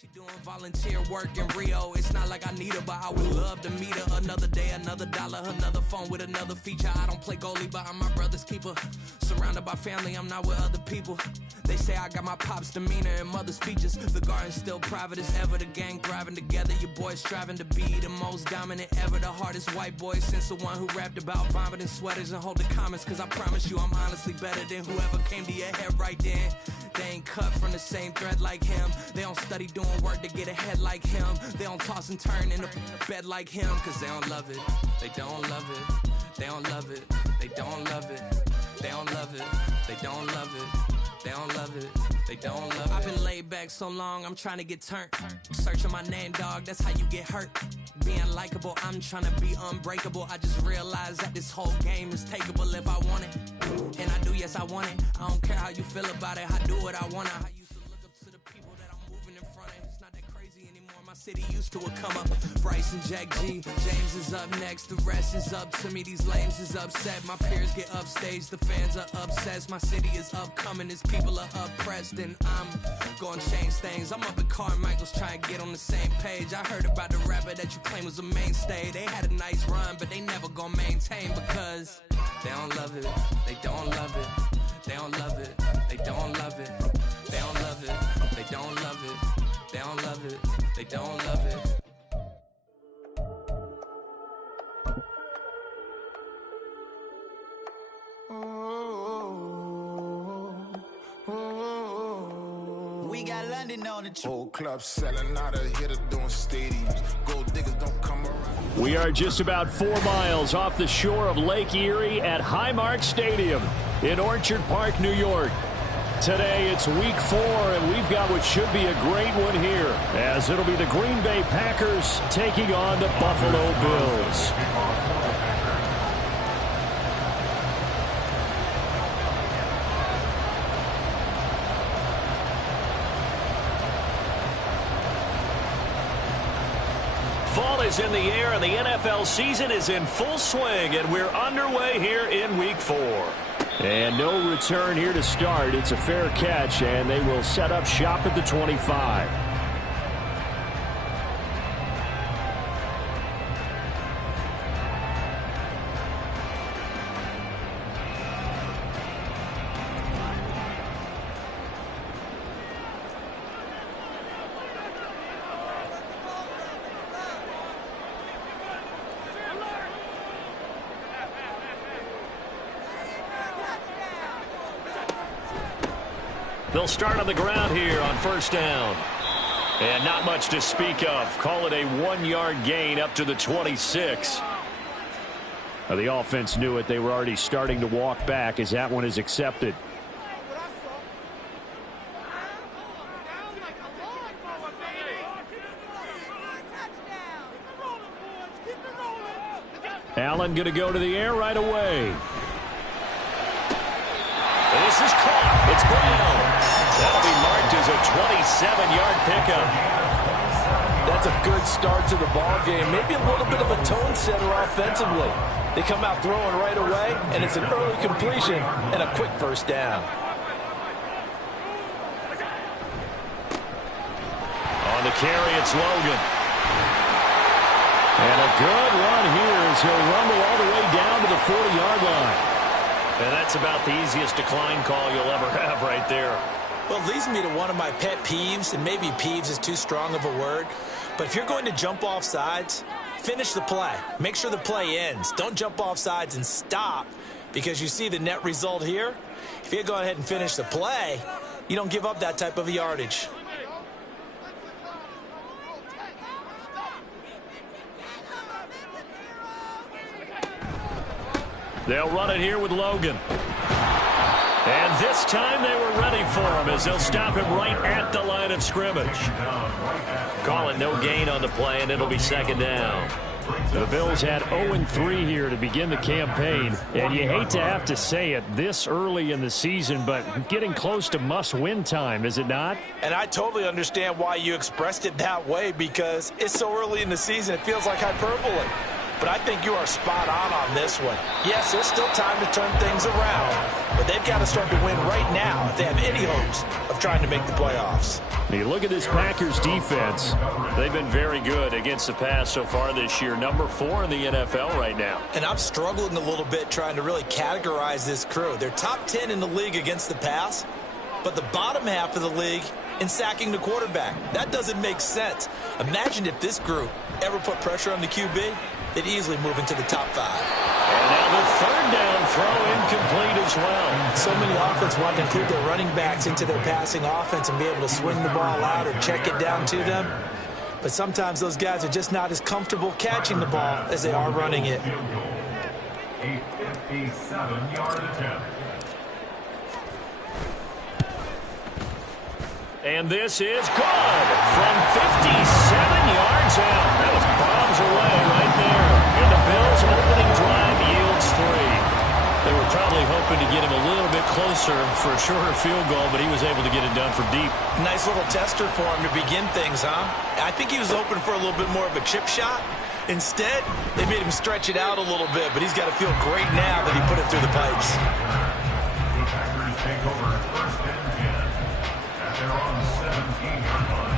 She doing volunteer work in Rio. It's not like I need her, but I would love to meet her. Another day, another dollar, another phone with another feature. I don't play goalie, but I'm my brother's keeper. Surrounded by family, I'm not with other people. They say I got my pop's demeanor and mother's features. The garden's still private as ever. The gang thriving together. Your boys striving to be the most dominant ever. The hardest white boy since the one who rapped about vomiting sweaters and hold the comments. Cause I promise you I'm honestly better than whoever came to your head right then. They ain't cut from the same thread like him. They don't study doing work to get ahead like him. They don't toss and turn in the bed like him. Cause they don't love it. They don't love it. They don't love it. They don't love it. They don't love it. They don't love it. They don't love it. They don't love it. I've been laid back so long, I'm trying to get turned. Searching my name, dog, that's how you get hurt. Being likable, I'm trying to be unbreakable. I just realized that this whole game is takeable if I want it. And I do, yes, I want it. I don't care how you feel about it. I do what I want to. I used to look up to the people that I'm moving in front of. It's not that crazy anymore. My city used to a come up. Bryce and Jack G. James is up next. The rest is up to me. These lames is upset. My peers get upstage. The fans are obsessed. My city is upcoming. These people are oppressed. And I'm gonna change things. I'm up at Carmichael's trying to get on the same page. I heard about the rapper that you claim was a mainstay. They had a nice run, but they never gonna maintain because they don't love it. They don't love it. They don't love it. They don't love it. They don't love it. They don't love it. They don't love it. They don't love it. We got London on the whole club selling out of here to doing stadiums. Gold diggers don't come around. We are just about 4 miles off the shore of Lake Erie at Highmark Stadium in Orchard Park, New York. Today it's week 4, and we've got what should be a great one here, as it'll be the Green Bay Packers taking on the Buffalo Bills. Fall is in the air, and the NFL season is in full swing, and we're underway here in week 4. And no return here to start. It's a fair catch, and they will set up shop at the 25. They'll start on the ground here on first down. And not much to speak of. Call it a 1-yard gain up to the 26. Now, the offense knew it. They were already starting to walk back as that one is accepted. Allen going to go to the air right away. And this is caught. It's Brown. That'll be marked as a 27-yard pickup. That's a good start to the ball game. Maybe a little bit of a tone setter offensively. They come out throwing right away, and it's an early completion and a quick first down. On the carry, it's Logan. And a good run here as he'll rumble all the way down to the 40-yard line. And that's about the easiest decline call you'll ever have right there. Well, it leads me to one of my pet peeves, and maybe peeves is too strong of a word, but if you're going to jump off sides, finish the play. Make sure the play ends. Don't jump off sides and stop because you see the net result here. If you go ahead and finish the play, you don't give up that type of yardage. They'll run it here with Logan. And this time they were ready for him as they'll stop him right at the line of scrimmage. Call it no gain on the play, and it'll be second down. The Bills had 0-3 here to begin the campaign, and you hate to have to say it this early in the season, but getting close to must-win time, is it not? And I totally understand why you expressed it that way, because it's so early in the season, it feels like hyperbole. but I think you are spot on this one. Yes, there's still time to turn things around, but they've got to start to win right now if they have any hopes of trying to make the playoffs. You look at this Packers defense. They've been very good against the pass so far this year. Number 4 in the NFL right now. And I'm struggling a little bit trying to really categorize this crew. They're top 10 in the league against the pass, but the bottom half of the league in sacking the quarterback. That doesn't make sense. Imagine if this group ever put pressure on the QB, they'd easily move into the top 5. And now the third down throw incomplete as well. So many offenses want to include their running backs into their passing offense and be able to swing the ball out or check it down to them. But sometimes those guys are just not as comfortable catching the ball as they are running it. A 57-yard attempt. And this is good from 57 yards out. That was bombs away right there. And the Bills' opening drive yields 3. They were probably hoping to get him a little bit closer for a shorter field goal, but he was able to get it done from deep. Nice little tester for him to begin things, huh? I think he was hoping for a little bit more of a chip shot. Instead, they made him stretch it out a little bit, but he's got to feel great now that he put it through the pipes. The Packers take over first and 10 at their own 17-yard line.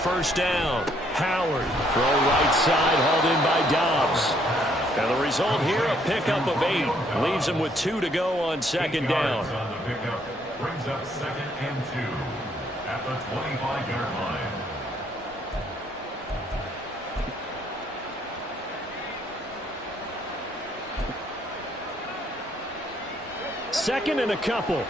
First down, Howard. Throw right side, hauled in by Dobbs. And the result here, a pickup of 8. Leaves him with 2 to go on second down. On the pickup brings up second and 2 at the 25-yard line. Second and a couple.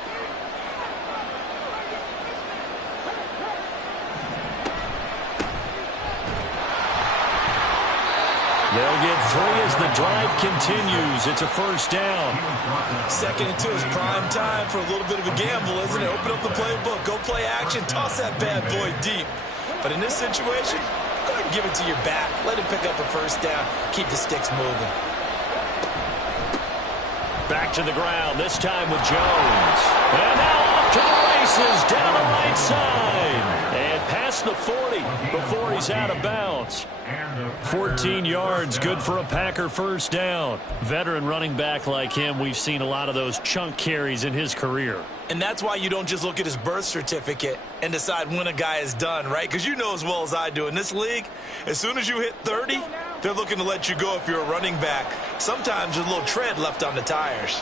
They'll get 3 as the drive continues. It's a first down. Second and 2 is prime time for a little bit of a gamble, isn't it? Open up the playbook, go play action, toss that bad boy deep. But in this situation, go ahead and give it to your back. Let him pick up a first down. Keep the sticks moving. Back to the ground, this time with Jones. And now off to the races, down the right side. And past the 40 before he's out of bounds. 14 yards, good for a Packer first down. Veteran running back like him, we've seen a lot of those chunk carries in his career. And that's why you don't just look at his birth certificate and decide when a guy is done, right? Because you know as well as I do, in this league, as soon as you hit 30, they're looking to let you go if you're a running back. Sometimes there's a little tread left on the tires.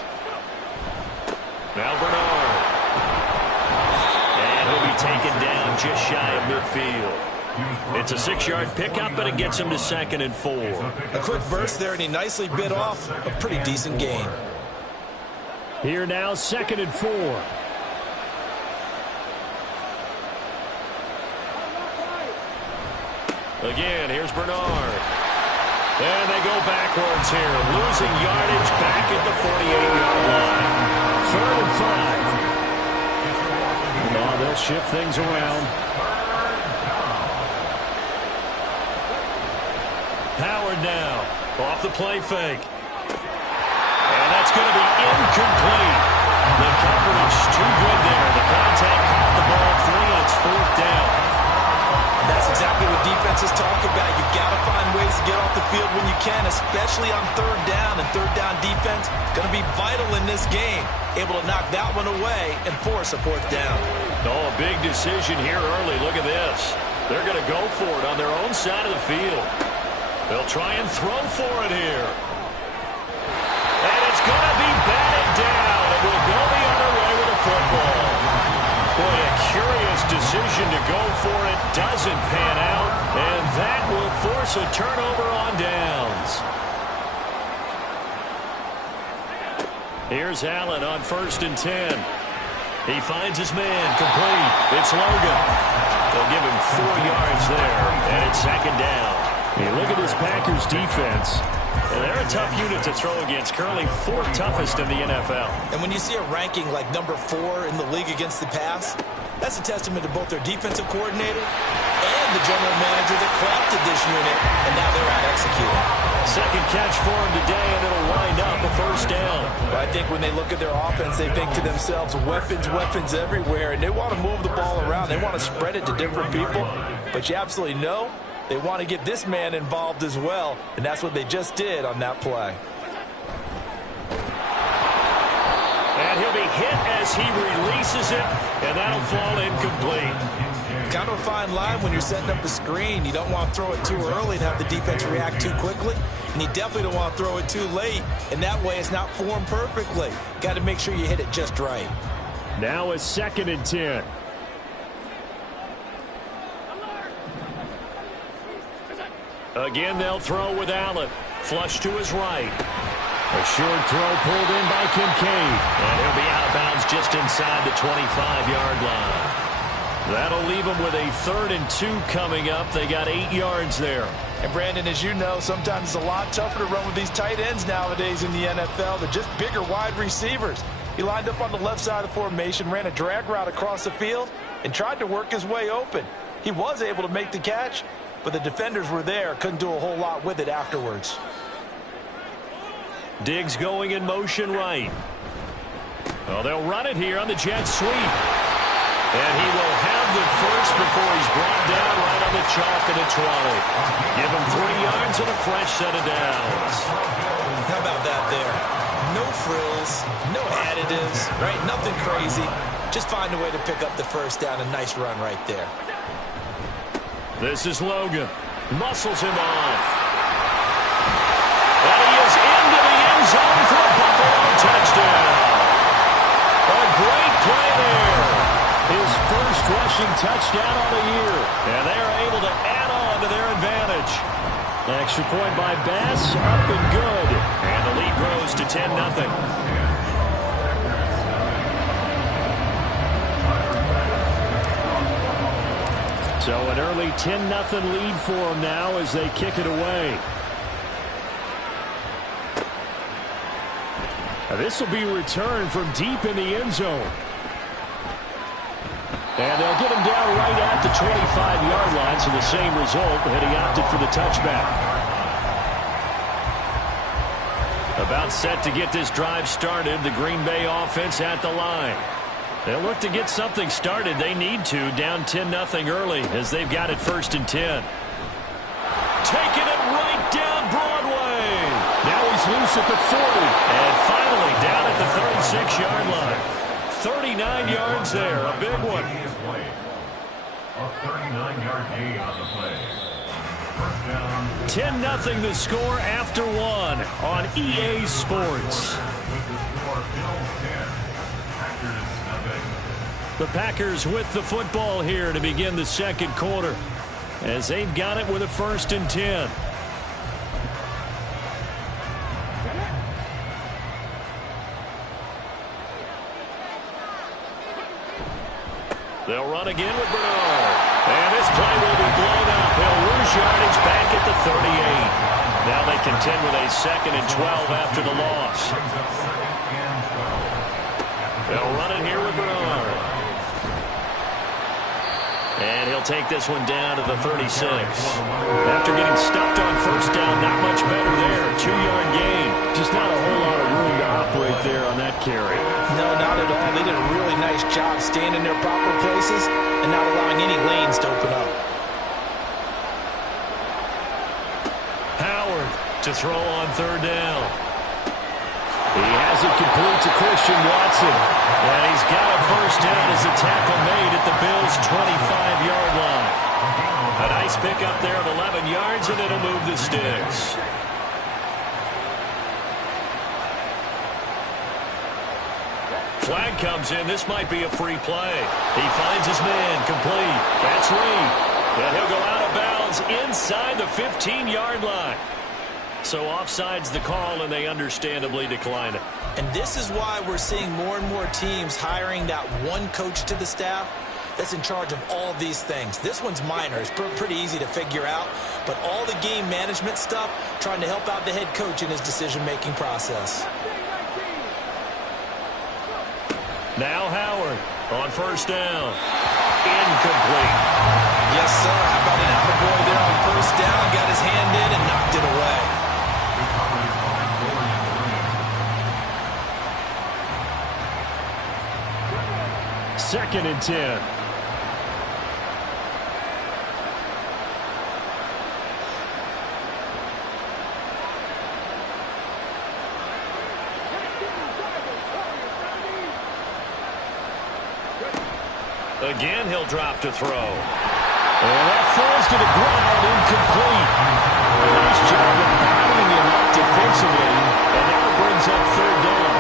Now Bernard. And he'll be taken down just shy of midfield. It's a 6-yard pickup, and it gets him to second and 4. A quick burst there, and he nicely bit off a pretty decent gain. Here now, second and 4. Again, here's Bernard. And they go backwards here, losing yardage back at the 48-yard line. Third and 5. Oh, they'll shift things around. Howard now, off the play fake. And that's going to be incomplete. The coverage too good there. The contact caught the ball free, and it's fourth down. That's exactly what defenses talk about. You've got to find ways to get off the field when you can, especially on third down. And third down defense going to be vital in this game. Able to knock that one away and force a fourth down. Oh, a big decision here early. Look at this. They're going to go for it on their own side of the field. They'll try and throw for it here. And it's going to be batted down. It will go the other way with a football. Boy, a curious decision to go for it. Doesn't pan out. And that will force a turnover on downs. Here's Allen on 1st and 10. He finds his man, complete. It's Logan. They'll give him 4 yards there, and it's second down. You look at this Packers defense, and they're a tough unit to throw against, currently 4th toughest in the NFL. And when you see a ranking like number 4 in the league against the pass, that's a testament to both their defensive coordinator and the general manager that crafted this unit, and now they're out executing. Second catch for him today, and it'll wind up a first down. But I think when they look at their offense, they think to themselves, weapons everywhere, and they want to move the ball around. They want to spread it to different people, but you absolutely know they want to get this man involved as well, and that's what they just did on that play. And he'll be hit as he releases it, and that'll fall incomplete. Kind of a fine line when you're setting up a screen. You don't want to throw it too early and have the defense react too quickly, and you definitely don't want to throw it too late, and that way it's not formed perfectly. Got to make sure you hit it just right. Now it's 2nd and 10. Again, they'll throw with Allen. Flush to his right. A short throw pulled in by Kincaid. And he'll be out of bounds just inside the 25-yard line. That'll leave them with a 3rd and 2 coming up. They got 8 yards there. And Brandon, as you know, sometimes it's a lot tougher to run with these tight ends nowadays in the NFL. They're just bigger wide receivers. He lined up on the left side of the formation, ran a drag route across the field, and tried to work his way open. He was able to make the catch, but the defenders were there, couldn't do a whole lot with it afterwards. Diggs going in motion right. Well, they'll run it here on the jet sweep. And he will have the first before he's brought down right on the chalk at the 20. Give him 3 yards and a fresh set of downs. How about that there? No frills, no additives, right? Nothing crazy. Just find a way to pick up the first down. A nice run right there. This is Logan. Muscles him off. And he is into the end zone for a Buffalo touchdown. A great play there. His first rushing touchdown on the year. And they are able to add on to their advantage. Extra point by Bass, up and good. And the lead grows to 10-0. So an early 10-0 lead for them now as they kick it away. This will be returned from deep in the end zone. And they'll get him down right at the 25-yard line, so the same result, and he opted for the touchback. About set to get this drive started, the Green Bay offense at the line. They'll look to get something started. They need to, down 10-0 early, as they've got it 1st and 10. Taking it right down Broadway. Now he's loose at the 40. And finally down at the 36-yard line. 39 yards there, a big one. A 39-yard gain on the play. First down. 10-0 the score after 1 on EA Sports. The Packers with the football here to begin the second quarter, as they've got it with a 1st and 10. They'll run again with Bernard. And this play will be blown up. He'll lose yardage back at the 38. Now they contend with a 2nd and 12 after the loss. They'll run it here with Bernard. And he'll take this one down to the 36. After getting stuffed on 1st down, not much better there. 2-yard gain. Just not a whole lot of room to operate there on that carry. No, not at all. They did a really nice job staying in their proper places and not allowing any lanes to open up. Howard to throw on 3rd down. He has it complete to Christian Watson. And he's got a 1st down as a tackle made at the Bills' 25-yard line. A nice pickup there of 11 yards, and it'll move the sticks. Flag comes in. This might be a free play. He finds his man, complete. That's Reed. And he'll go out of bounds inside the 15-yard line. So offside's the call, and they understandably decline it. And this is why we're seeing more and more teams hiring that one coach to the staff that's in charge of all these things. This one's minor. It's pretty easy to figure out. But all the game management stuff, trying to help out the head coach in his decision-making process. Now Howard on first down. Incomplete. Yes, sir. How about an out-of-boy there on first down? Got his hand in and knocked it away. Second and 10. Again, he'll drop to throw. And that falls to the ground, incomplete. Nice job of battling him up defensively. And now it brings up third down.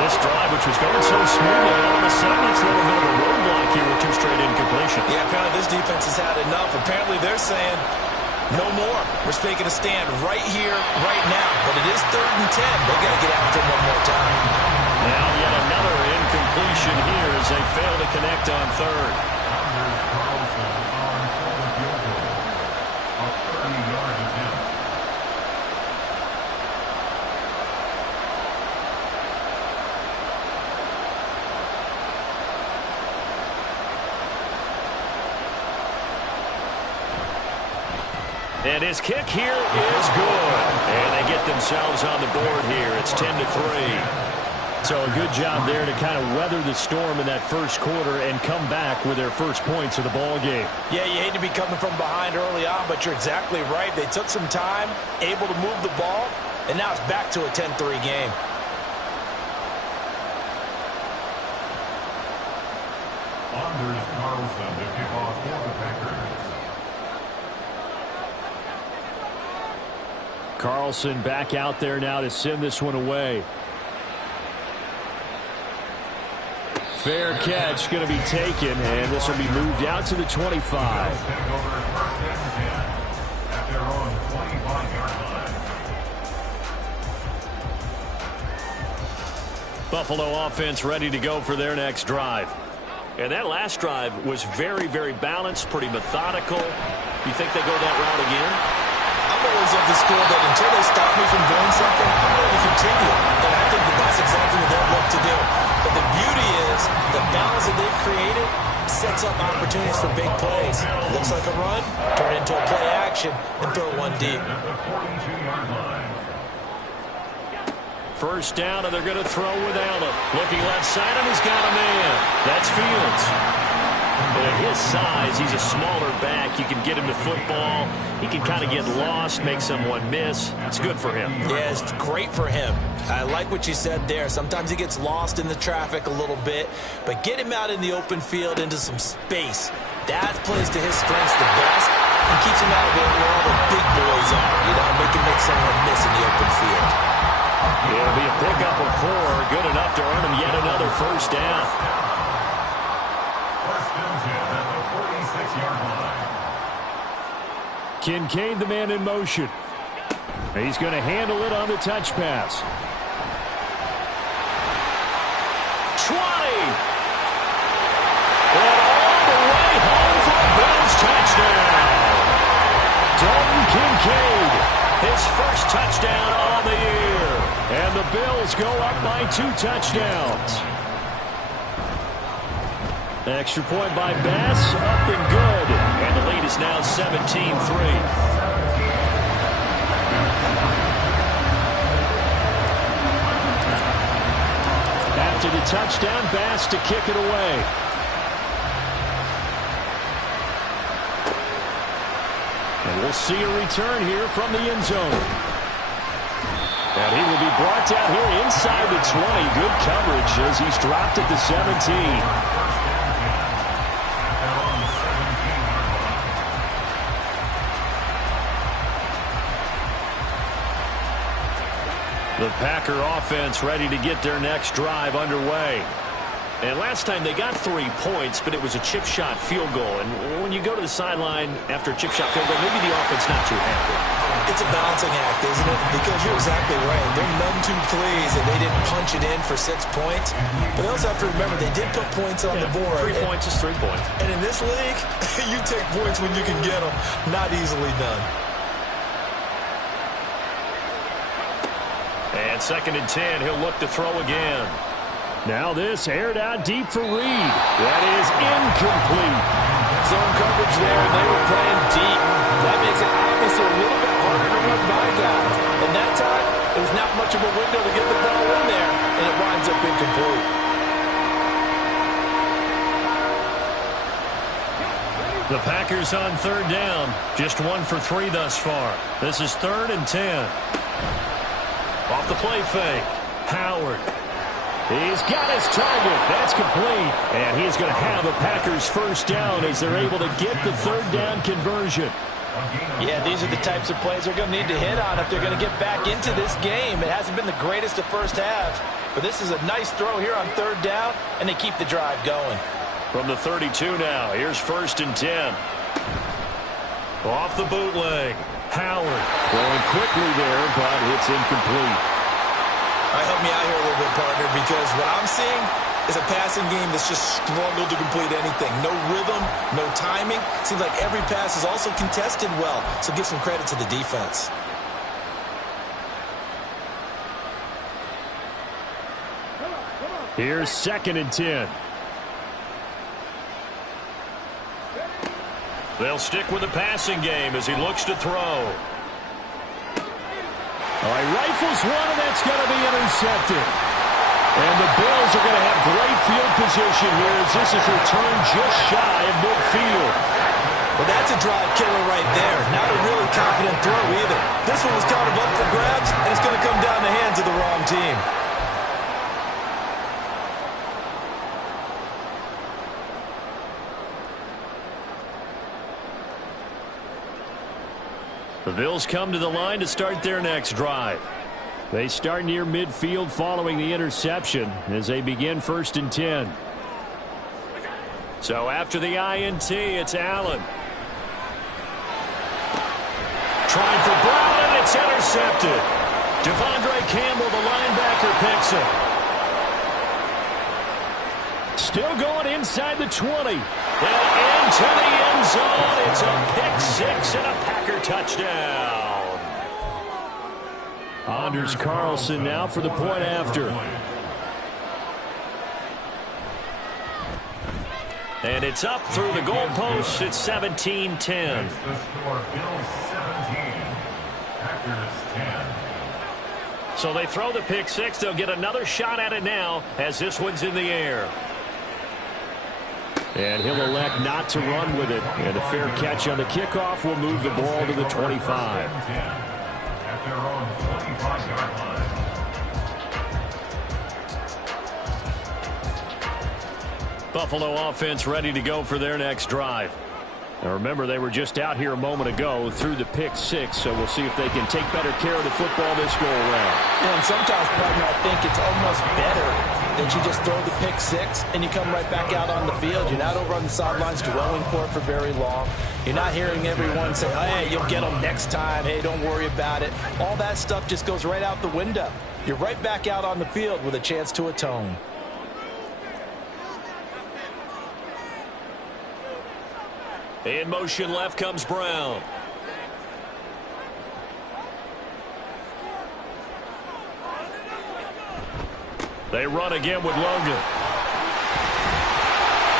This drive, which was going so smoothly, all of a sudden it's a little bit of a roadblock here with 2 straight incompletions. Yeah, apparently this defense has had enough. Apparently they're saying, no more. We're making a stand right here, right now. But it is 3rd and 10. They've got to get after him one more time. Now yet another incompletion here as they fail to connect on third. Anders Carlson on the field goal. A 30-yard attempt. And his kick here is good. And they get themselves on the board here. It's 10-3. So a good job there to kind of weather the storm in that first quarter and come back with their first points of the ball game. Yeah, you hate to be coming from behind early on, but you're exactly right. They took some time, able to move the ball, and now it's back to a 10-3 game. Anders Carlson to kick off for the Packers. Carlson back out there now to send this one away. Fair catch going to be taken, and this will be moved out to the 25. Buffalo offense ready to go for their next drive. And that last drive was very, very balanced, pretty methodical. You think they go that route again? I'm always of the school that until they stop me from doing something, I'm going to continue. And I think that's exactly what they'll look to do. But the beauty is the balance that they've created sets up opportunities for big plays. Looks like a run, turn it into a play action, and throw one deep. First down, and they're going to throw without him. Looking left side, and he's got a man. That's Fields. And at his size, he's a smaller back. You can get him to football. He can kind of get lost, make someone miss. It's good for him. Yeah, it's great for him. I like what you said there. Sometimes he gets lost in the traffic a little bit, but get him out in the open field into some space. That plays to his strengths the best and keeps him out of it where all the big boys are. You know, make someone miss in the open field. It'll be a pickup of 4. Good enough to earn him yet another first down. First and 10 at the 46-yard line. Kincaid, the man in motion. He's going to handle it on the touch pass. 20. And all the way home for a Bills touchdown. Dalton Kincaid, his first touchdown on the year. And the Bills go up by 2 touchdowns. Extra point by Bass, up and good. And the lead is now 17-3. After the touchdown, Bass to kick it away. And we'll see a return here from the end zone. And he will be brought down here inside the 20. Good coverage as he's dropped at the 17. The Packer offense ready to get their next drive underway. And last time they got 3 points, but it was a chip shot field goal. And when you go to the sideline after a chip shot field goal, maybe the offense not too happy. It's a balancing act, isn't it? Because you're exactly right. They're none too pleased that they didn't punch it in for 6 points. But they also have to remember they did put points on the board. 3 points is 3 points. And in this league, you take points when you can get them. Not easily done. And 2nd and 10, he'll look to throw again. Now this aired out deep for Reed. That is incomplete. Zone coverage there, and they were playing deep. That makes it obviously a little bit harder to run by guys. And that time, it was not much of a window to get the ball in there, and it winds up incomplete. The Packers on 3rd down. Just 1 for 3 thus far. This is 3rd and 10. Off the play fake. Howard. He's got his target. That's complete. And he's going to have a Packers first down as they're able to get the 3rd down conversion. Yeah, these are the types of plays they're going to need to hit on if they're going to get back into this game. It hasn't been the greatest of first halves, but this is a nice throw here on 3rd down, and they keep the drive going. From the 32 now, here's 1st and 10. Off the bootleg. Howard throwing quickly there, but it's incomplete. All right, help me out here a little bit, partner, because what I'm seeing is a passing game that's just struggled to complete anything. No rhythm, no timing. Seems like every pass is also contested well, so give some credit to the defense. Here's 2nd and 10. They'll stick with the passing game as he looks to throw. All right, rifles one, and that's going to be intercepted. And the Bills are going to have great field position here as this is returned just shy of midfield. Well, that's a drive killer right there. Not a really confident throw either. This one was kind of up for grabs, and it's going to come down the hands of the wrong team. The Bills come to the line to start their next drive. They start near midfield following the interception as they begin 1st and 10. So after the INT, it's Allen. Trying for Brown, and it's intercepted. Devondre Campbell, the linebacker, picks it. Still going inside the 20. And into the end zone. It's a pick 6 and a Packer touchdown. Anders Carlson now for the point after. And it's up through the goalposts. It's 17-10. The score, Bills 17, Packers 10. So they throw the pick 6. They'll get another shot at it now as this one's in the air. And he'll elect not to run with it. And a fair catch on the kickoff will move the ball to the 25. At their own 25-yard line. Buffalo offense ready to go for their next drive. Now remember, they were just out here a moment ago through the pick 6, so we'll see if they can take better care of the football this go around. Yeah, and sometimes, partner, I think it's almost better that you just throw the pick 6 and you come right back out on the field. You're not over on the sidelines dwelling for it for very long. You're not hearing everyone say, hey, you'll get them next time. Hey, don't worry about it. All that stuff just goes right out the window. You're right back out on the field with a chance to atone. In motion left comes Brown. They run again with Logan.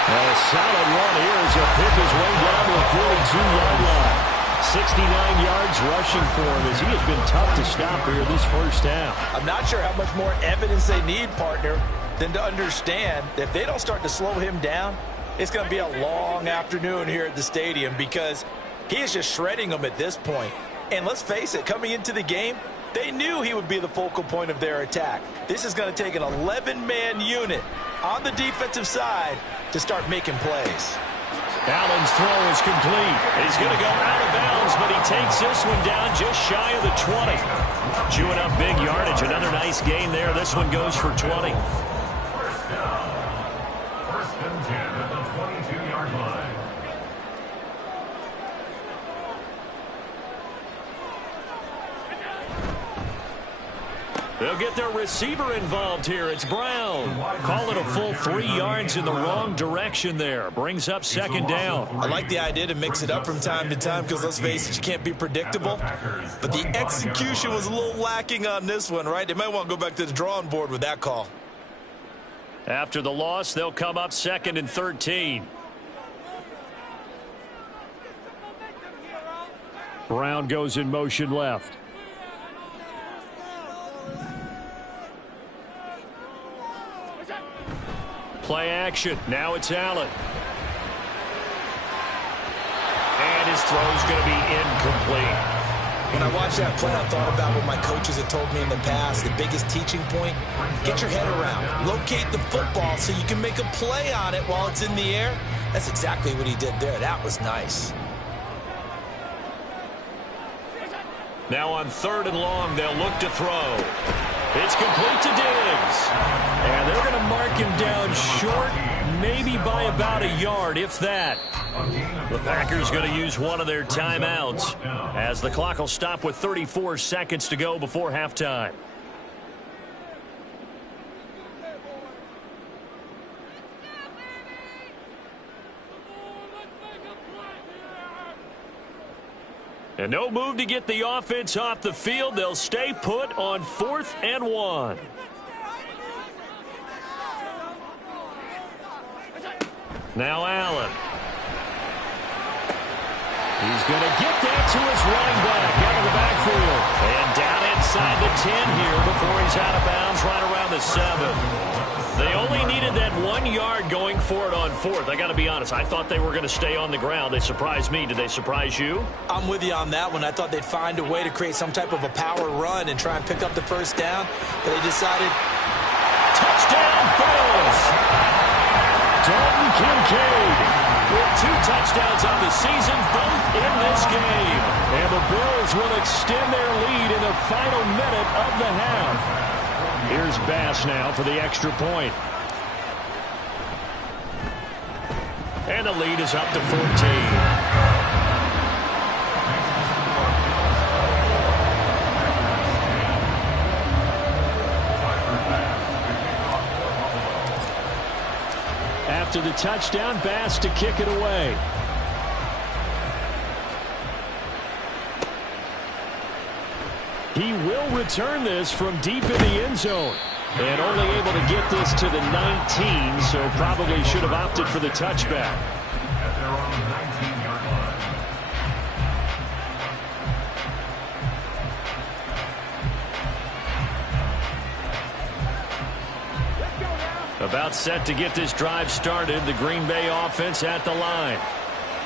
And a solid run here as he'll pick his way down to the 42-yard line. 69 yards rushing for him as he has been tough to stop here this first half. I'm not sure how much more evidence they need, partner, than to understand that if they don't start to slow him down, it's going to be a long afternoon here at the stadium because he is just shredding them at this point. And let's face it, coming into the game, they knew he would be the focal point of their attack. This is going to take an 11-man unit on the defensive side to start making plays. Allen's throw is complete. He's going to go out of bounds, but he takes this one down just shy of the 20. Chewing up big yardage. Another nice gain there. This one goes for 20. First down. 1st and 10 at the 22-yard line. get their receiver involved here. It's Brown. Call it a full 3 yards in the wrong direction there. Brings up second down. I like the idea to mix it up from time to time because, let's face it, you can't be predictable. But the execution was a little lacking on this one, right? They might want to go back to the drawing board with that call. After the loss, they'll come up 2nd and 13. Brown goes in motion left. Play action. Now it's Allen. And his throw's going to be incomplete. When I watched that play, I thought about what my coaches had told me in the past. The biggest teaching point, get your head around. Locate the football so you can make a play on it while it's in the air. That's exactly what he did there. That was nice. Now on 3rd and long, they'll look to throw. It's complete to Diggs. And they're going to mark him down short, maybe by about a yard, if that. The Packers going to use one of their timeouts as the clock will stop with 34 seconds to go before halftime. And no move to get the offense off the field. They'll stay put on 4th and 1. Now Allen. He's going to get that to his running back out of the backfield. And down inside the 10 here before he's out of bounds right around the 7. They only needed that 1 yard going for it on 4th. I got to be honest, I thought they were going to stay on the ground. They surprised me. Did they surprise you? I'm with you on that one. I thought they'd find a way to create some type of a power run and try and pick up the first down, but they decided. Touchdown, Bills! Dalton Kincaid with 2 touchdowns on the season, both in this game. And the Bills will extend their lead in the final minute of the half. Here's Bass now for the extra point. And the lead is up to 14. After the touchdown, Bass to kick it away. He will return this from deep in the end zone. And only able to get this to the 19, so probably should have opted for the touchback. At their own 19-yard line. About set to get this drive started. The Green Bay offense at the line.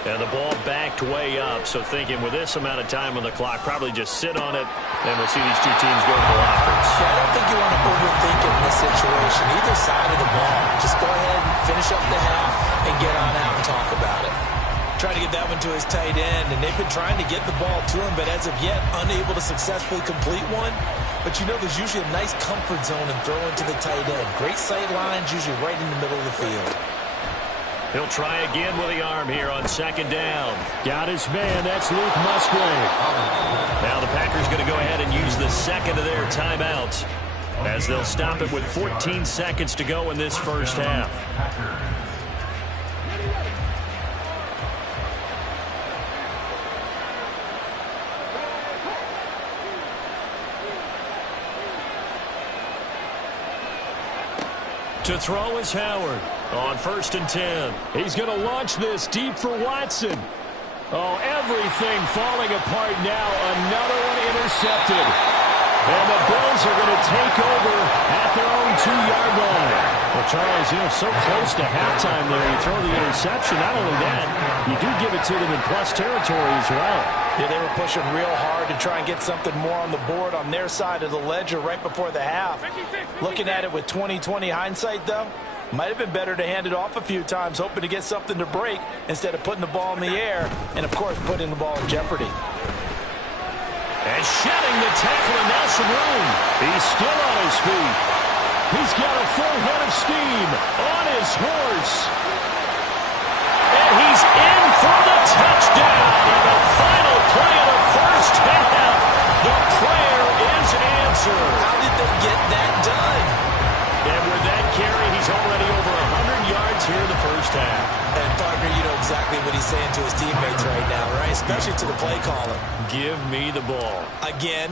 And the ball backed way up, so thinking with this amount of time on the clock, probably just sit on it, and we'll see these two teams go for offense. Yeah, I don't think you want to overthink it in this situation. Either side of the ball, just go ahead and finish up the half and get on out and talk about it. Trying to get that one to his tight end, and they've been trying to get the ball to him, but as of yet, unable to successfully complete one. But you know there's usually a nice comfort zone in throwing to the tight end. Great sight lines, usually right in the middle of the field. He'll try again with the arm here on 2nd down. Got his man. That's Luke Musgrave. Now the Packers going to go ahead and use the second of their timeouts as they'll stop it with 14 seconds to go in this first half. To throw is Howard on 1st and 10. He's going to launch this deep for Watson. Oh, everything falling apart now. Another one intercepted. And the Bills are going to take over at their own 2-yard line. Well, Charles, so close to halftime there. You throw the interception. Not only that, you do give it to them in plus territory as well. Yeah, they were pushing real hard to try and get something more on the board on their side of the ledger right before the half. Looking at it with 20/20 hindsight, though, might have been better to hand it off a few times, hoping to get something to break instead of putting the ball in the air and, of course, putting the ball in jeopardy. And shedding the tackle of Nelson Room. He's still on his feet. He's got a full head of steam on his horse. And he's in for the touchdown. In the final play of the first half, the prayer is answered. How did they get first half. And partner, you know exactly what he's saying to his teammates right now, right? Especially to the play caller. Give me the ball. Again,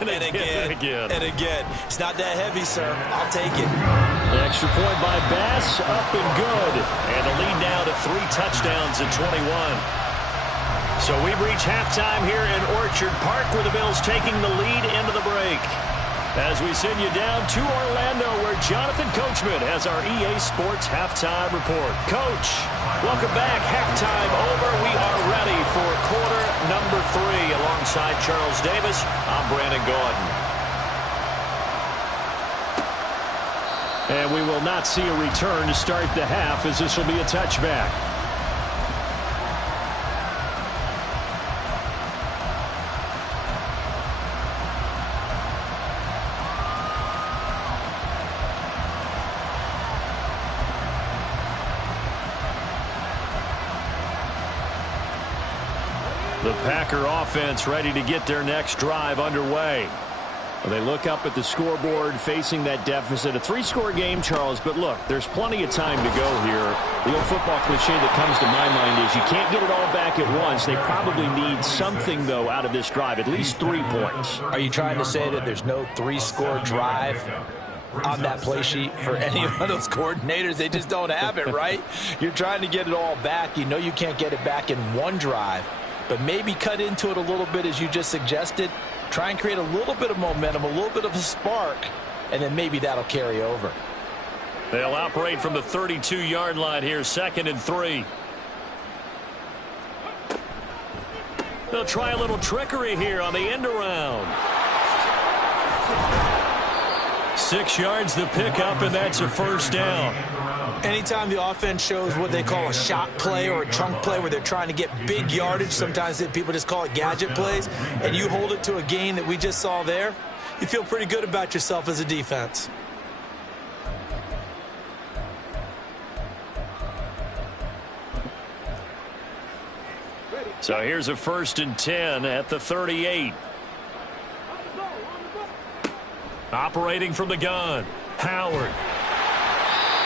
and again, and again. and again. It's not that heavy, sir. I'll take it. The extra point by Bass, up and good. And the lead now to 3 touchdowns at 21. So we've reached halftime here in Orchard Park, where the Bills taking the lead into the break. As we send you down to Orlando, where Jonathan Coachman has our EA Sports Halftime Report. Coach, welcome back. Halftime over. We are ready for quarter number 3. Alongside Charles Davis, I'm Brandon Gaudin. And we will not see a return to start the half, as this will be a touchback. The Packer offense ready to get their next drive underway. They look up at the scoreboard facing that deficit. A 3-score game, Charles, but look, there's plenty of time to go here. The old football cliche that comes to my mind is you can't get it all back at once. They probably need something, though, out of this drive, at least 3 points. Are you trying to say that there's no 3-score drive on that play sheet for any of those coordinators? They just don't have it, right? You're trying to get it all back. You know you can't get it back in one drive. But maybe cut into it a little bit, as you just suggested. Try and create a little bit of momentum, a little bit of a spark, and then maybe that'll carry over. They'll operate from the 32-yard line here, 2nd and 3. They'll try a little trickery here on the end around. 6 yards the pickup, and that's a first down. Anytime the offense shows what they call a shot play or a chunk play where they're trying to get big yardage, sometimes people just call it gadget plays, and you hold it to a gain that we just saw there, you feel pretty good about yourself as a defense. So here's a 1st and 10 at the 38. Operating from the gun, Howard.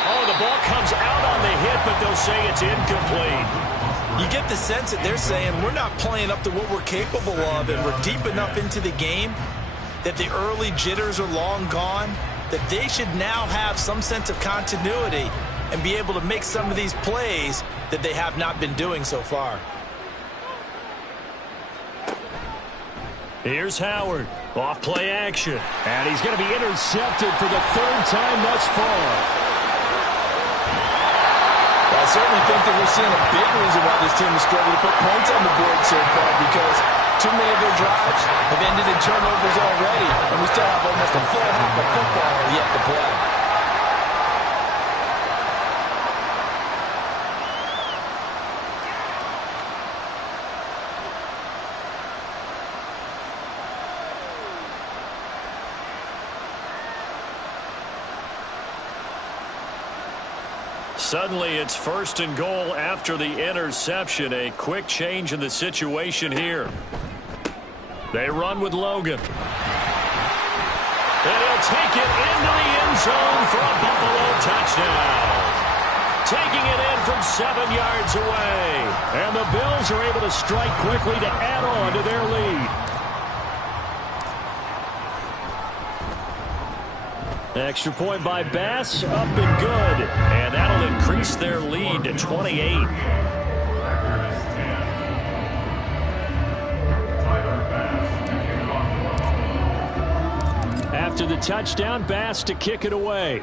Oh, the ball comes out on the hit, but they'll say it's incomplete. You get the sense that they're saying we're not playing up to what we're capable of, and we're deep enough into the game that the early jitters are long gone, that they should now have some sense of continuity and be able to make some of these plays that they have not been doing so far. Here's Howard. Off play action. And he's going to be intercepted for the 3rd time thus far. I certainly think that we're seeing a big reason why this team is struggling to put points on the board so far, because too many of their drives have ended in turnovers already, and we still have almost a full half of football yet to play. Suddenly, it's 1st and goal after the interception. A quick change in the situation here. They run with Logan. And he'll take it into the end zone for a Buffalo touchdown. Taking it in from 7 yards away. And the Bills are able to strike quickly to add on to their lead. Extra point by Bass, up and good. And that'll increase their lead to 28. After the touchdown, Bass to kick it away.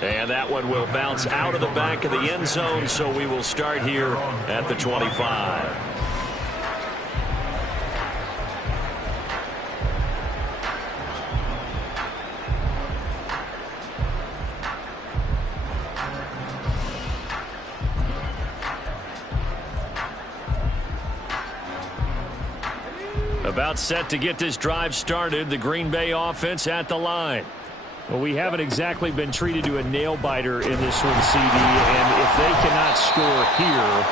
And that one will bounce out of the back of the end zone, so we will start here at the 25. About set to get this drive started. The Green Bay offense at the line. Well, we haven't exactly been treated to a nail-biter in this one, CD, and if they cannot score here,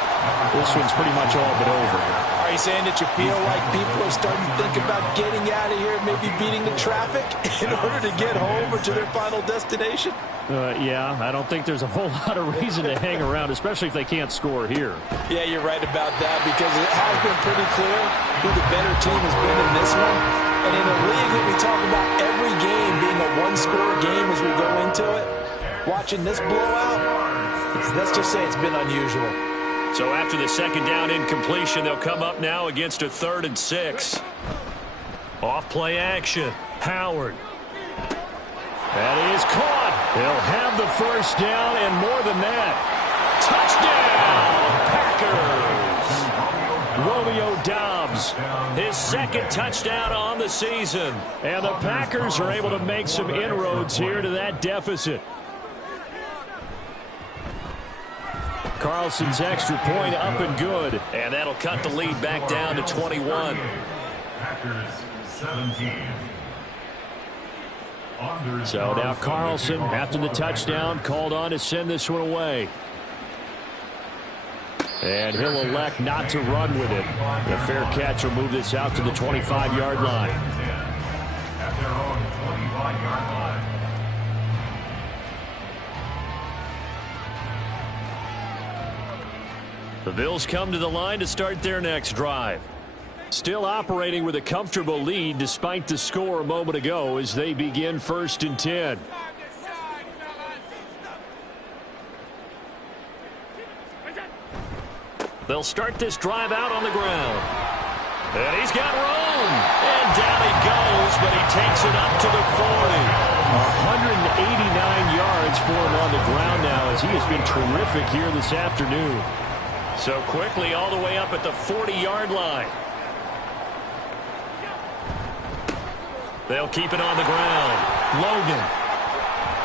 this one's pretty much all but over. Are you saying that you feel like people are starting to think about getting out of here, maybe beating the traffic in order to get home or to their final destination? Yeah, I don't think there's a whole lot of reason to hang around, especially if they can't score here. Yeah, you're right about that, because it has been pretty clear who the better team has been in this one. And in a league that we talk about every game being a one-score game as we go into it, watching this blowout, let's just say it's been unusual. So after the second down incompletion, they'll come up now against a 3rd and 6. Off play action. Howard. That is caught. They'll have the first down and more than that. Touchdown, Packers. Romeo Doubs, his 2nd touchdown on the season. And the Packers are able to make some inroads here to that deficit. Carlson's extra point up and good. And that'll cut the lead back down to 21. Packers 17. So now Carlson, after the touchdown, called on to send this one away. And he'll elect not to run with it. The fair catch will move this out to the 25-yard line. At their own 25-yard line. The Bills come to the line to start their next drive. Still operating with a comfortable lead despite the score a moment ago as they begin 1st and 10. They'll start this drive out on the ground. And he's got room. And down he goes, but he takes it up to the 40. 189 yards for him on the ground now as he has been terrific here this afternoon. So quickly all the way up at the 40-yard line. They'll keep it on the ground. Logan.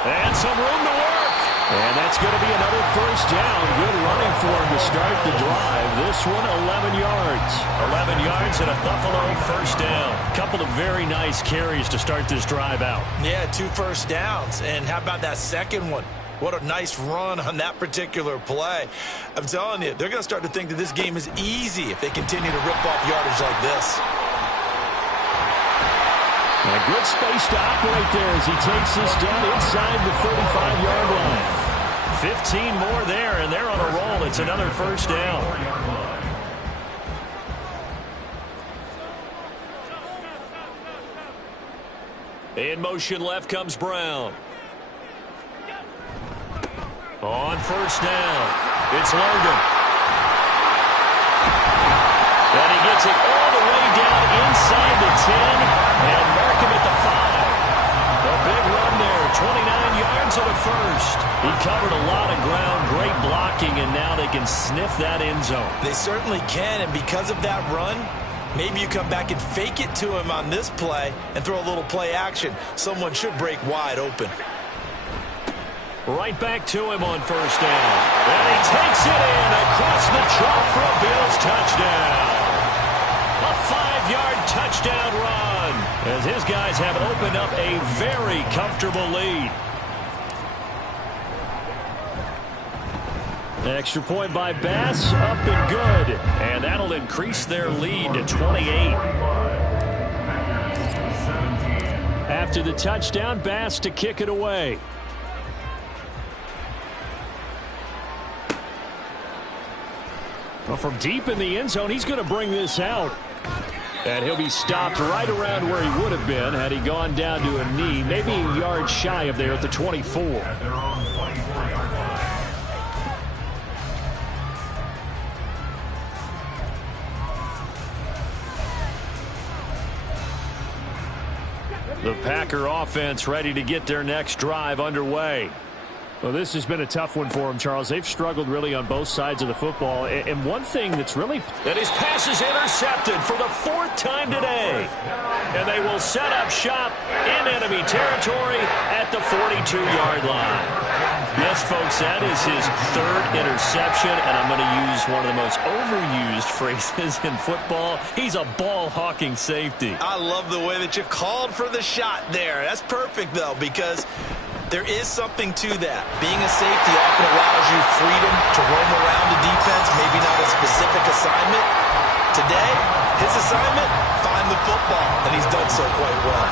And some room to work. And that's going to be another first down. Good running for him to start the drive. This one 11 yards. 11 yards and a Buffalo first down. Couple of very nice carries to start this drive out. Yeah, 2 first downs. And how about that second one? What a nice run on that particular play. I'm telling you, they're going to start to think that this game is easy if they continue to rip off yardage like this. And a good space to operate there as he takes this down inside the 35-yard line. 15 more there, and they're on a roll. It's another first down. In motion left comes Brown. On first down, it's Logan. And he gets it all the way down inside the 10 and mark him at the 5. A big run there, 29 yards and a first. He covered a lot of ground, great blocking, and now they can sniff that end zone. They certainly can, and because of that run, maybe you come back and fake it to him on this play and throw a little play action. Someone should break wide open. Right back to him on first down. And he takes it in across the chalk for a Bills touchdown. A 5-yard touchdown run as his guys have opened up a very comfortable lead. Extra point by Bass, up and good. And that'll increase their lead to 28. After the touchdown, Bass to kick it away. Well, from deep in the end zone, he's going to bring this out. And he'll be stopped right around where he would have been had he gone down to a knee, maybe a yard shy of there at the 24. At their own 24-yard line. The Packer offense ready to get their next drive underway. Well, this has been a tough one for them, Charles. They've struggled really on both sides of the football. And one thing that's really... And his pass is intercepted for the 4th time today. And they will set up shop in enemy territory at the 42-yard line. Yes, folks, that is his 3rd interception, and I'm going to use one of the most overused phrases in football. He's a ball-hawking safety. I love the way that you called for the shot there. That's perfect, though, because there is something to that. Being a safety often allows you freedom to roam around the defense, maybe not a specific assignment. To Today, his assignment, find the football, and he's done so quite well.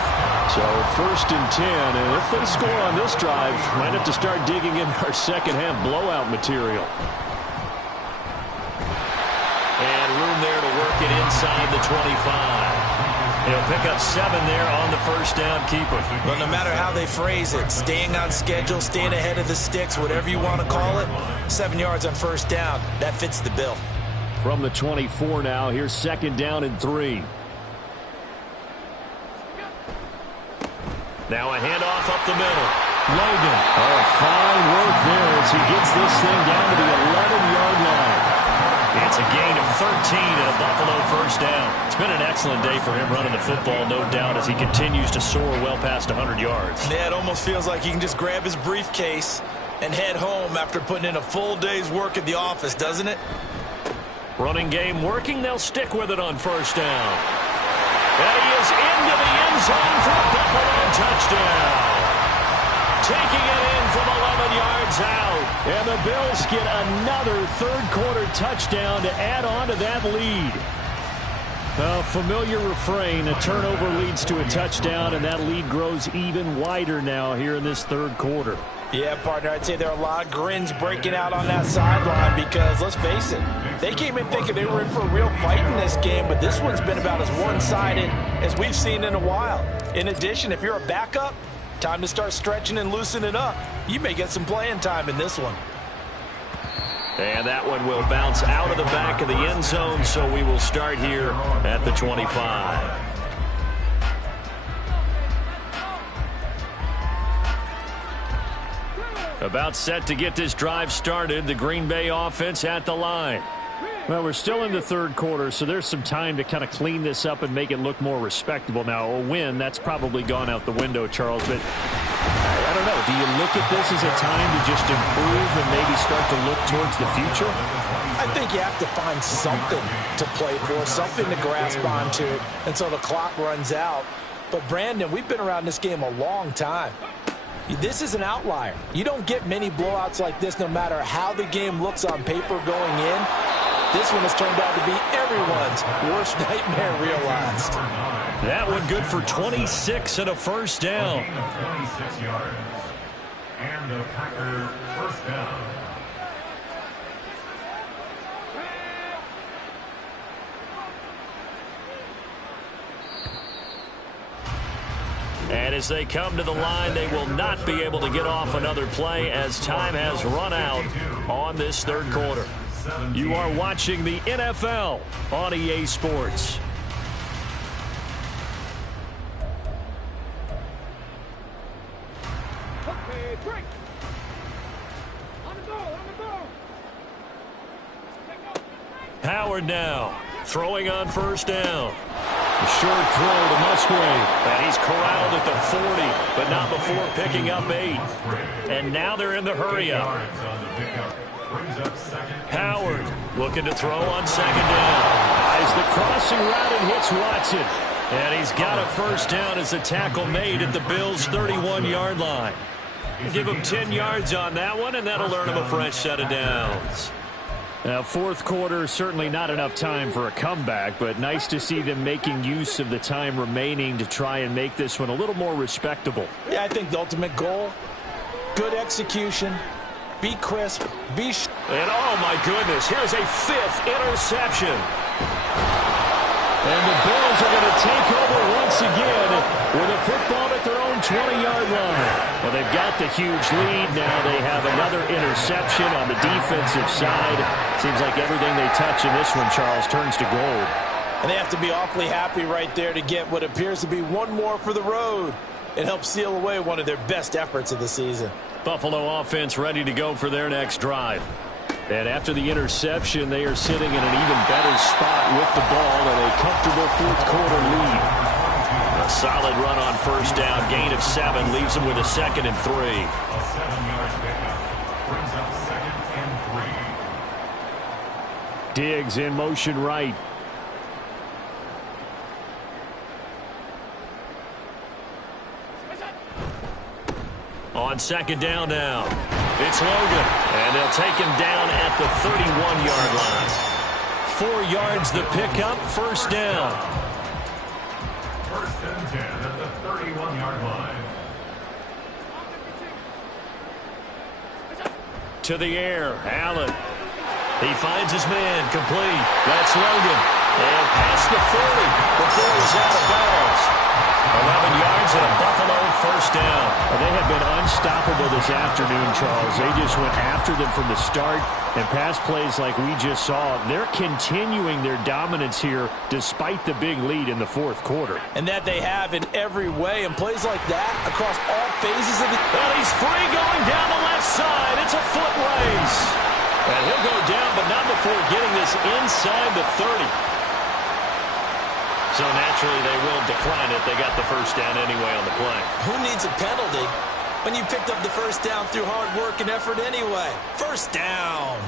So 1st and 10, and if they score on this drive, might have to start digging in our second-half blowout material. And room there to work it inside the 25. He'll pick up 7 there on the first down keeper. Well, no matter how they phrase it, staying on schedule, staying ahead of the sticks, whatever you want to call it, 7 yards on first down, that fits the bill. From the 24 now, here's 2nd down and 3. Now a handoff up the middle. Logan. Oh, fine work there as he gets this thing down to the 11-yard line. It's a gain of 13 and a Buffalo first down. It's been an excellent day for him running the football, no doubt, as he continues to soar well past 100 yards. Yeah, it almost feels like he can just grab his briefcase and head home after putting in a full day's work at the office, doesn't it? Running game working. They'll stick with it on first down. And he is into the end zone for a Buffalo touchdown. Taking it in from 11 yards out. And the Bills get another third-quarter touchdown to add on to that lead. A familiar refrain, a turnover leads to a touchdown, and that lead grows even wider now here in this third quarter. Yeah, partner, I'd say there are a lot of grins breaking out on that sideline because, let's face it, they came in thinking they were in for a real fight in this game, but this one's been about as one-sided as we've seen in a while. In addition, if you're a backup, time to start stretching and loosening up. You may get some playing time in this one. And that one will bounce out of the back of the end zone, so we will start here at the 25. About set to get this drive started, the Green Bay offense at the line. Well, we're still in the third quarter, so there's some time to kind of clean this up and make it look more respectable. Now, a win, that's probably gone out the window, Charles, but I don't know. Do you look at this as a time to just improve and maybe start to look towards the future? I think you have to find something to play for, something to grasp onto until the clock runs out. But, Brandon, we've been around this game a long time. This is an outlier. You don't get many blowouts like this no matter how the game looks on paper going in. This one has turned out to be everyone's worst nightmare realized. That one good for 26 and a first down. 26 yards. And the Packer first down. And as they come to the line, they will not be able to get off another play as time has run out on this third quarter. You are watching the NFL on EA Sports. Howard now throwing on first down. A short throw to Musgrave. And he's corralled at the 40, but not before picking up 8. And now they're in the hurry-up. Howard looking to throw on second down. Eyes the crossing route and hits Watson. And he's got a first down as the tackle made at the Bills' 31-yard line. Give him 10 yards on that one, and that'll earn him a fresh set of downs. Now, fourth quarter, certainly not enough time for a comeback, but nice to see them making use of the time remaining to try and make this one a little more respectable. Yeah, I think the ultimate goal, good execution, be crisp, be and oh my goodness, here's a 5th interception. And the Bills are going to take over once again with a football at their own 20-yard line. Well, they've got the huge lead now. They have another interception on the defensive side. Seems like everything they touch in this one, Charles, turns to gold. And they have to be awfully happy right there to get what appears to be one more for the road. It helps seal away one of their best efforts of the season. Buffalo offense ready to go for their next drive. And after the interception, they are sitting in an even better spot with the ball and a comfortable fourth-quarter lead. A solid run on first down, gain of 7, leaves them with a 2nd and 3. A 7-yard pickup brings up 2nd and 3. Diggs in motion right. On second down now, it's Logan, and they'll take him down at the 31-yard line. 4 yards the pickup, first down. First and 10 at the 31-yard line. To the air, Allen. He finds his man, complete. That's Logan. And past the 40 before he's out of bounds. 11 yards and a Buffalo first down. They have been unstoppable this afternoon, Charles. They just went after them from the start, and pass plays like we just saw. They're continuing their dominance here despite the big lead in the fourth quarter. And that they have in every way, and plays like that across all phases of the... Well, he's free going down the left side. It's a foot race. And he'll go down, but not before getting this inside the 30. So naturally they will decline it. They got the first down anyway on the play. Who needs a penalty when you picked up the first down through hard work and effort anyway? First down.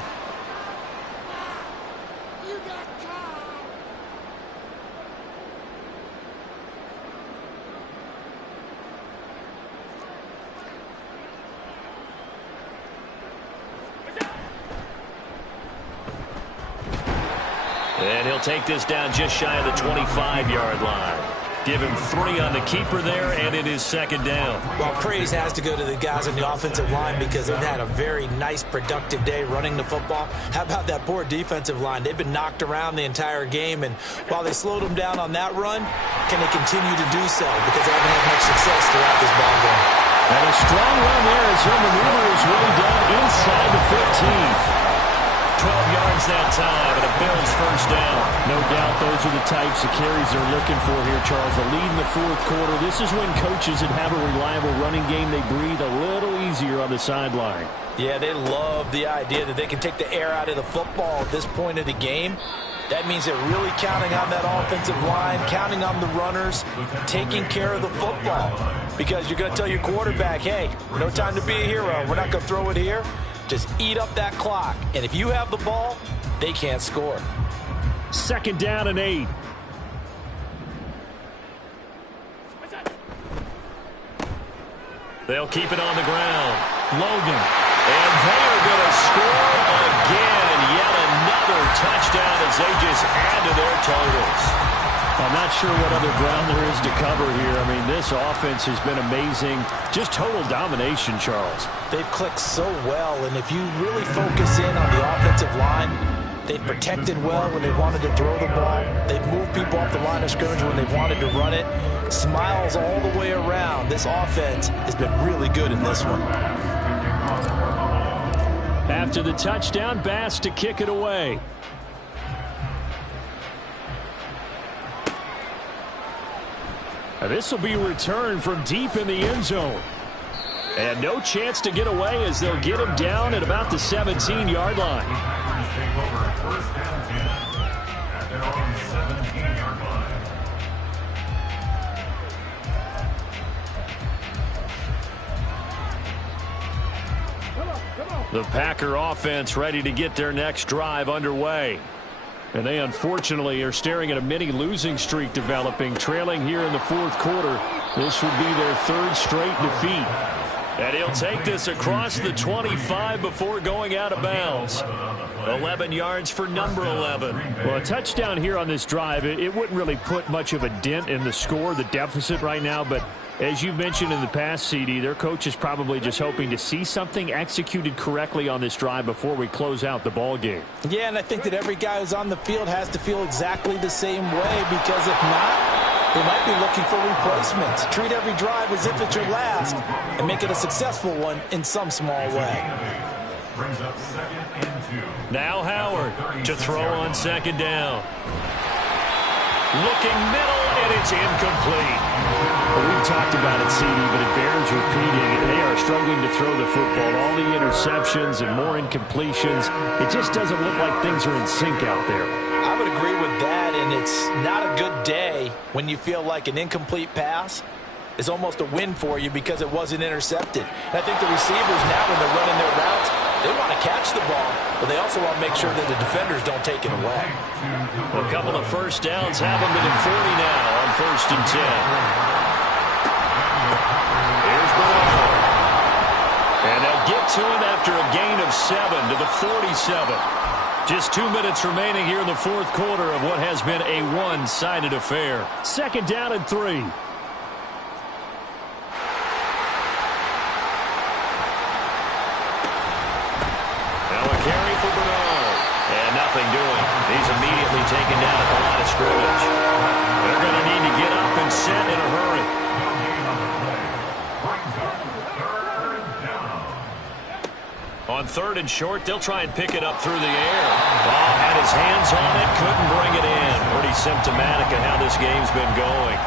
And he'll take this down just shy of the 25-yard line. Give him 3 on the keeper there, and it is second down. Well, praise has to go to the guys on the offensive line because they've had a very nice, productive day running the football. How about that poor defensive line? They've been knocked around the entire game, and while they slowed them down on that run, can they continue to do so? Because they haven't had much success throughout this ball game. And a strong run there as he'll maneuver his way down inside the 15. 12 yards that time, and a Bills first down. No doubt those are the types of carries they're looking for here, Charles. The lead in the fourth quarter. This is when coaches that have a reliable running game, they breathe a little easier on the sideline. Yeah, they love the idea that they can take the air out of the football at this point of the game. That means they're really counting on that offensive line, counting on the runners, taking care of the football. Because you're going to tell your quarterback, hey, no time to be a hero. We're not going to throw it here. Just eat up that clock. And if you have the ball, they can't score. Second down and 8. They'll keep it on the ground. Logan. And they are going to score again. Yet another touchdown as they just add to their totals. I'm not sure what other ground there is to cover here. I mean, this offense has been amazing. Just total domination, Charles. They've clicked so well, and if you really focus in on the offensive line, they've protected well when they wanted to throw the ball. They've moved people off the line of scrimmage when they wanted to run it. Smiles all the way around. This offense has been really good in this one. After the touchdown, Bass to kick it away. This will be returned from deep in the end zone. And no chance to get away as they'll get him down at about the 17-yard line. First down 10 at their own 17-yard line. The Packer offense ready to get their next drive underway. And they unfortunately are staring at a mini losing streak developing, trailing here in the fourth quarter. This would be their third straight defeat. And he'll take this across the 25 before going out of bounds. 11 yards for number 11. Well, a touchdown here on this drive, it wouldn't really put much of a dent in the score, the deficit right now, but as you mentioned in the past, CD, their coach is probably just hoping to see something executed correctly on this drive before we close out the ball game. Yeah, and I think that every guy who's on the field has to feel exactly the same way, because if not, they might be looking for replacements. Treat every drive as if it's your last and make it a successful one in some small way. Brings up second and 2. Now Howard to throw on second down. Looking middle, and it's incomplete. Well, we've talked about it, CD, but it bears repeating. They are struggling to throw the football. All the interceptions and more incompletions. It just doesn't look like things are in sync out there. I would agree with that, and it's not a good day when you feel like an incomplete pass is almost a win for you because it wasn't intercepted. And I think the receivers now, when they're running their routes, they want to catch the ball, but they also want to make sure that the defenders don't take it away. A couple of first downs have them to the 40 now on first and 10. Here's Bernard. And they'll get to him after a gain of 7 to the 47. Just 2 minutes remaining here in the fourth quarter of what has been a one-sided affair. 2nd down and 3. Now a carry for Bernard. And nothing doing. He's immediately taken down at the line of scrimmage. They're going to need to get up and set in a hurry. On 3rd and short, they'll try and pick it up through the air. Ball had his hands on it, couldn't bring it in. Pretty symptomatic of how this game's been going.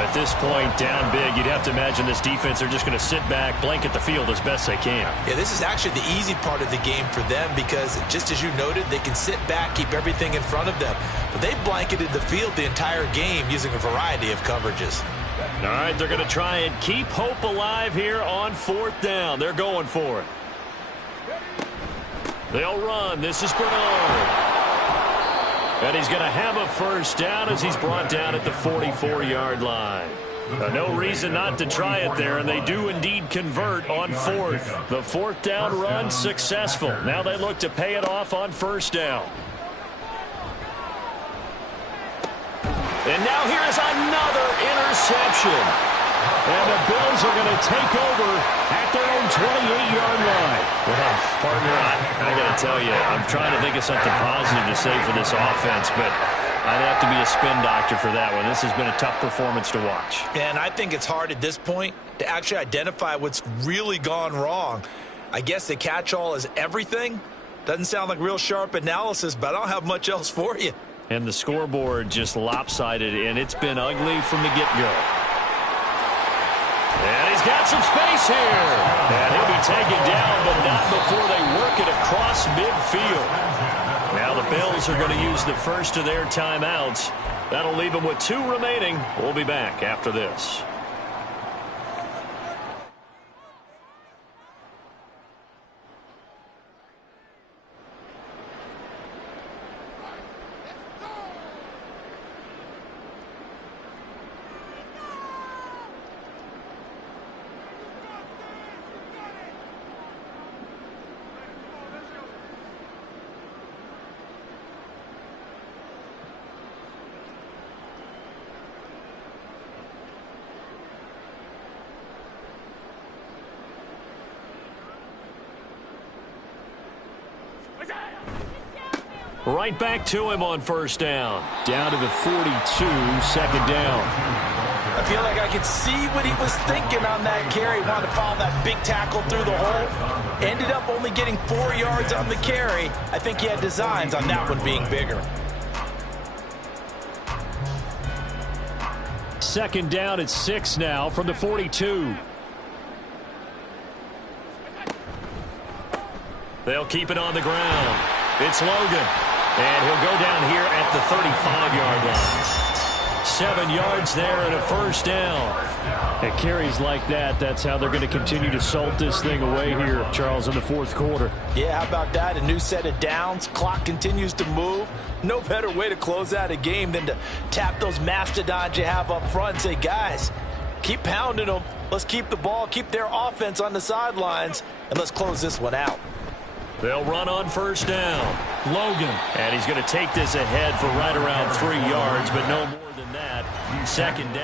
At this point, down big, you'd have to imagine this defense are just going to sit back, blanket the field as best they can. Yeah, this is actually the easy part of the game for them because, just as you noted, they can sit back, keep everything in front of them. But they blanketed the field the entire game using a variety of coverages. All right, they're going to try and keep hope alive here on 4th down. They're going for it. They'll run. This is Bernard. And he's going to have a first down as he's brought down at the 44-yard line. No reason not to try it there, and they do indeed convert on 4th. The 4th down run successful. Now they look to pay it off on 1st down. And now here is another interception. And the Bills are going to take over at their own 28-yard line. Well, partner, I got to tell you, I'm trying to think of something positive to say for this offense, but I'd have to be a spin doctor for that one. This has been a tough performance to watch. And I think it's hard at this point to actually identify what's really gone wrong. I guess the catch-all is everything. Doesn't sound like real sharp analysis, but I don't have much else for you. And the scoreboard just lopsided, and it's been ugly from the get-go. And he's got some space here. And he'll be taken down, but not before they work it across midfield. Now the Bills are going to use the first of their timeouts. That'll leave them with 2 remaining. We'll be back after this. Right back to him on 1st down. Down to the 42, 2nd down. I feel like I could see what he was thinking on that carry. Wanted to follow that big tackle through the hole. Ended up only getting 4 yards on the carry. I think he had designs on that one being bigger. 2nd down at 6 now from the 42. They'll keep it on the ground. It's Logan. And he'll go down here at the 35-yard line. 7 yards there and a 1st down. At carries like that, that's how they're going to continue to salt this thing away here, Charles, in the 4th quarter. Yeah, how about that? A new set of downs. Clock continues to move. No better way to close out a game than to tap those mastodons you have up front and say, guys, keep pounding them. Let's keep the ball, keep their offense on the sidelines, and let's close this one out. They'll run on 1st down. Logan. And he's going to take this ahead for right around 3 yards, but no more than that. 2nd down.